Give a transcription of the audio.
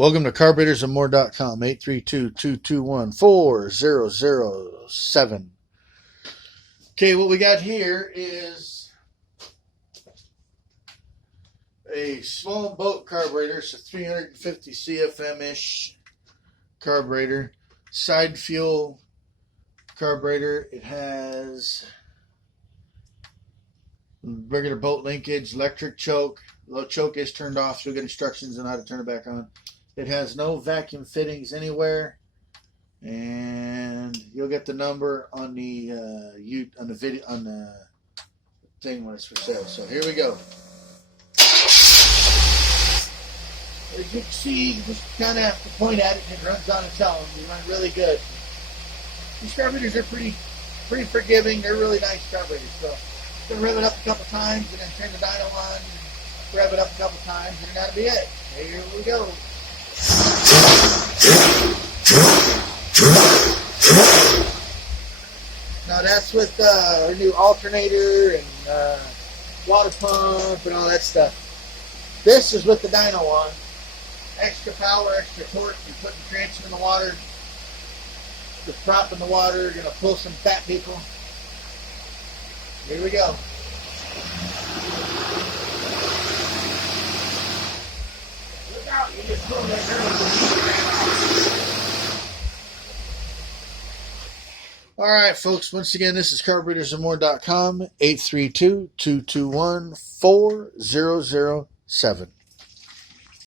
Welcome to carburetorsamore.com, 832-221-4007. Okay, what we got here is a small boat carburetor. It's a 350 CFM-ish carburetor. Side fuel carburetor. It has regular boat linkage, electric choke. The choke is turned off, so we get instructions on how to turn it back on. It has no vacuum fittings anywhere, and you'll get the number on the video on the thing when it's for sale. So here we go. As you can see, you just kind of have to point at it, and it runs on its own. They run really good. These carburetors are pretty forgiving. They're really nice carburetors. So I'm gonna rev it up a couple times, and then turn the dyno on. Rev it up a couple times, and that'll be it. Here we go. Now that's with our new alternator and water pump and all that stuff. This is with the dyno on. Extra power, extra torque. You're putting the transfer in the water. The prop in the water. You're going to pull some fat people. Here we go. Look out, you just pulled that girl. All right, folks. Once again, this is carburetorsamore.com, 832-221-4007.